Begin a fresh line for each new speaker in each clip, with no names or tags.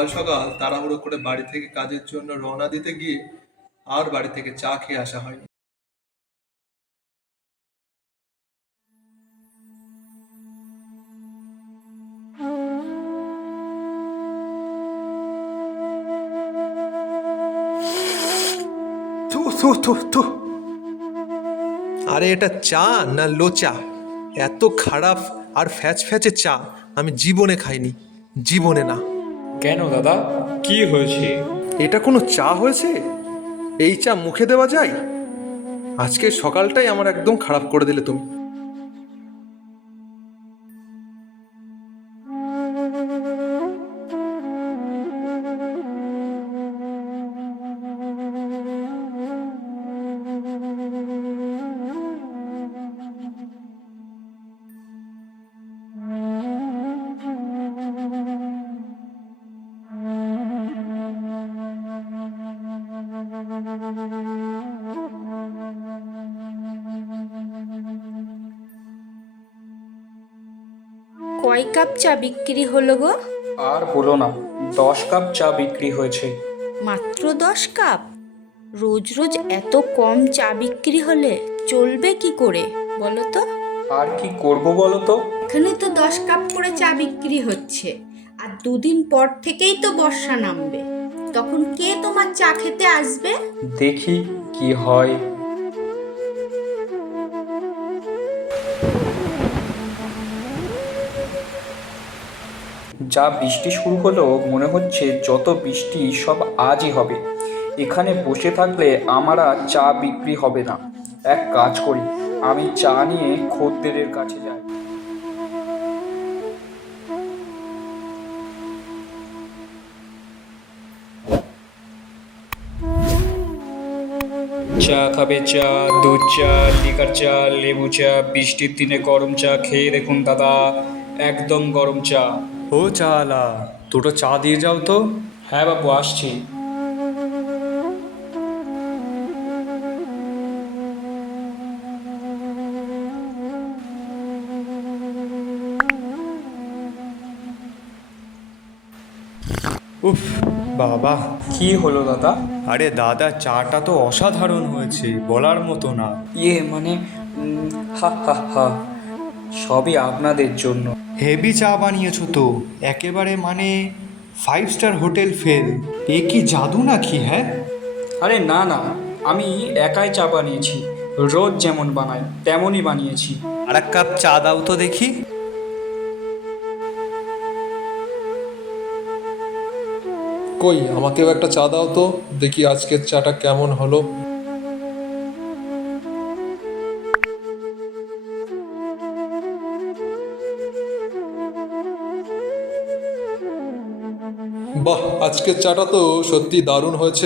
সকাল সকাল তাড়াহুড়ো করে বাড়ি থেকে কাজের জন্য রওনা দিতে গিয়ে আর বাড়ি থেকে চা খেয়ে আসা হয়নি। থু থু থু থু। আরে এটা চা না লোচা? এত খারাপ আর ফ্যাচ ফ্যাচে চা আমি জীবনে খাইনি, জীবনে না।
কেন দাদা, কি হয়েছে?
এটা কোনো চা হয়েছে? এই চা মুখে দেওয়া যায়? আজকে সকালটাই আমার একদম খারাপ করে দিলে তুমি।
কয় কাপ চা বিক্রি হলো গো?
আর বলো না, 10 কাপ চা বিক্রি হয়েছে।
মাত্র 10 কাপ? রোজ রোজ এত কম চা বিক্রি হলে চলবে কি করে বলো তো?
আর কি করব বলো তো?
এখানে তো 10 কাপ করে চা বিক্রি হচ্ছে, আর দুদিন পর থেকেই তো বর্ষা নামবে। তখন কে তোমার চা খেতে আসবে?
দেখি কি হয়। যা বৃষ্টি শুরু হলো, মনে হচ্ছে যত বৃষ্টি সব আজই হবে। এখানে বসে থাকলে আমার আর চা বিক্রি হবে না। এক কাজ করি, আমি চা নিয়ে খদ্দেরের কাছে যাই। চা খাবে? চা, দুধ চা, লিকার চা, লেবু চা, বৃষ্টির দিনে গরম চা খেয়ে দেখুন দাদা, একদম গরম চা।
ও চালা, দুটো চা দিয়ে যাও তো।
হ্যাঁ বাবু, আসছি।
উফ বাবা!
কি হলো দাদা?
আরে দাদা, চাটা তো অসাধারণ হয়েছে, বলার মতো না।
মানে হা হা হা, সবই আপনাদের জন্য।
হেভি চা বানিয়েছো তো, একেবারে মানে 5 স্টার হোটেল ফেল। এ কি জাদু নাকি? হ্যাঁ,
আরে না না, আমি একাই চা বানিয়েছি, রোজ যেমন বানাই তেমনই বানিয়েছি।
আর এক কাপ চা দাও তো দেখি।
কই, আমাকেও একটা চা দাও তো, দেখি আজকের চাটা কেমন হলো। বাহ, আজকের চাটা তো সত্যি দারুণ হয়েছে।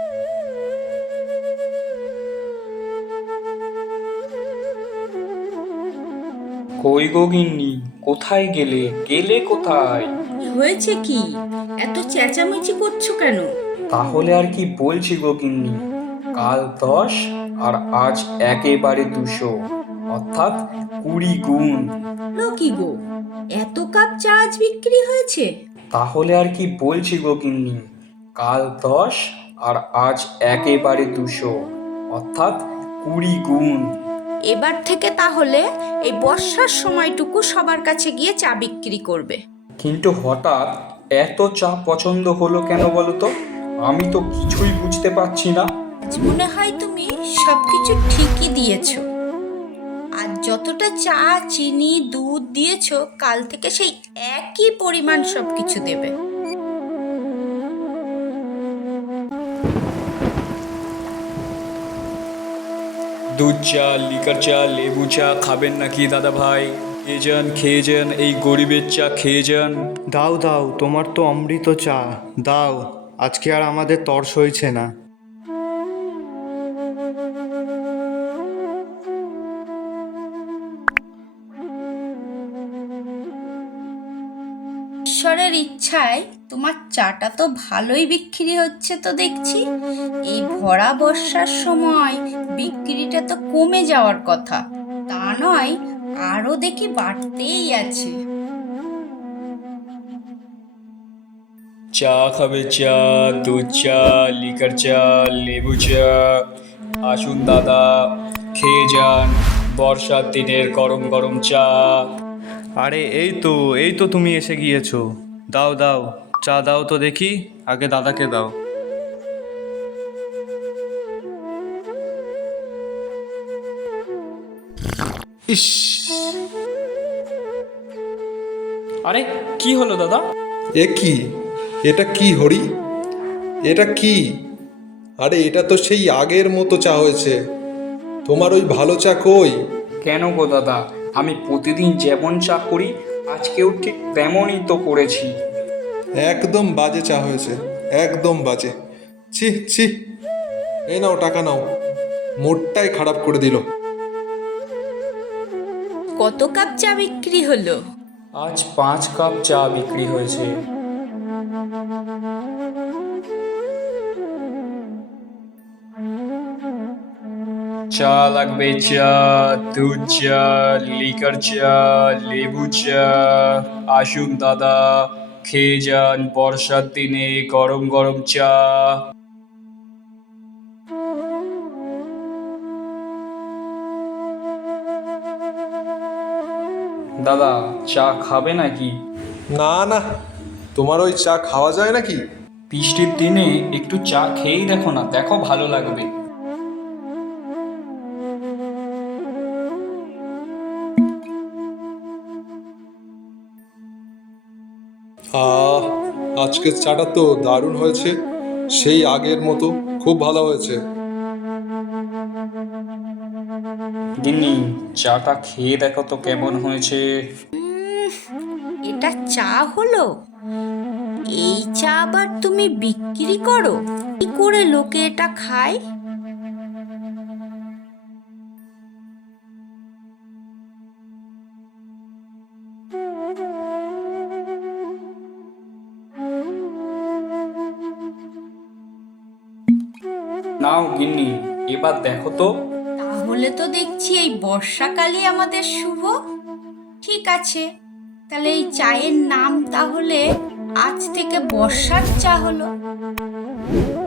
কই গো গিন্নি, কোথায় গেলে? গেলে কোথায়?
হয়েছে কি? এত চেঁচামেচি করছো কেন?
তাহলে আর কি বলছি গো গিন্নি, কাল 10 আর আজ একেবারে 200, অর্থাৎ 20 গুণ।
হলো কি গো, এত কাপ চা আজ বিক্রি হয়েছে?
তাহলে আর কি বলছি গো গিন্নি, কাল 10 আর আজ একেবারে 200, অর্থাৎ 20 গুণ।
এবার থেকে তাহলে এই বর্ষার সময়টুকু সবার কাছে গিয়ে চা বিক্রি করবে।
কিন্তু হঠাৎ এত চা পছন্দ হলো কেন বলো তো? আমি তো কিছুই বুঝতে পারছি না।
আজ মনে হয় তুমি সবকিছু ঠিকই দিয়েছো। আর যতটা চা, চিনি, দুধ দিয়েছো, কাল থেকে সেই একই পরিমাণ সবকিছু দেবে।
দুধ চা, লিকার চা, লেবু চা খাবেন নাকি দাদা ভাই? খেয়ে যান, খেয়ে যান, এই গরিবের চা খেয়ে যান।
দাও দাও, তোমার তো অমৃত চা, দাও। আজকে আর আমাদের তর্স হয়েছে না।
ঈশ্বরের ইচ্ছায় তোমার চাটা তো ভালোই বিক্রি হচ্ছে তো দেখছি। এই ভরা বর্ষার সময় বিক্রিটা তো কমে যাওয়ার কথা, তা নয়, আরো দেখি বাড়তেই আছে।
চা খাবে? চা, দুধ চা, লিকার চা, লেবু চা। আসুন দাদা, খেয়ে যান বর্ষার দিনের গরম গরম চা।
আরে এই তো তুমি এসে গিয়েছো। দাও দাও, চা দাও তো দেখি, আগে দাদাকে দাও।
ইস,
আরে কি হলো দাদা?
এ কি? এটা কি হরি? এটা কি? আরে এটা তো সেই আগের মতো চা হয়েছে। তোমার ওই ভালো চা কই?
কেন গো দাদা, আমি প্রতিদিন যেমন চা করি আজকেও ঠিক তেমনই তো করেছি।
একদম বাজে চা হয়েছে, একদম বাজে। ছি ছি, এই নাও টাকা নাও, মোটটাই খারাপ করে দিল।
কত কাপ চা বিক্রি হলো?
আজ 5 কাপ চা বিক্রি হয়েছে। চা লাগবে? চা, দুধ চা, লিকার চা, লেবু চা। আসুন দাদা, খেয়ে যান বর্ষার দিনে গরম গরম চা। দাদা, চা খাবে নাকি?
না না, তোমার ওই চা খাওয়া যায় নাকি?
বৃষ্টির দিনে একটু চা খেয়েই দেখো না, দেখো ভালো লাগবে।
আহ, আজকের চাটা তো দারুণ হয়েছে, সেই আগের মতো, খুব ভালো হয়েছে।
গিন্নি, চাটা খেয়ে দেখো তো কেমন হয়েছে।
এটা চা হলো? এই চা আবার তুমি বিক্রি করো? কি করে লোকে এটা খায়?
নাও গিন্নি, এবার দেখো তো।
তাহলে তো দেখছি এই বর্ষাকালই আমাদের শুভ। ঠিক আছে, তাহলে এই চায়ের নাম তাহলে আজ থেকে বর্ষার চা হলো।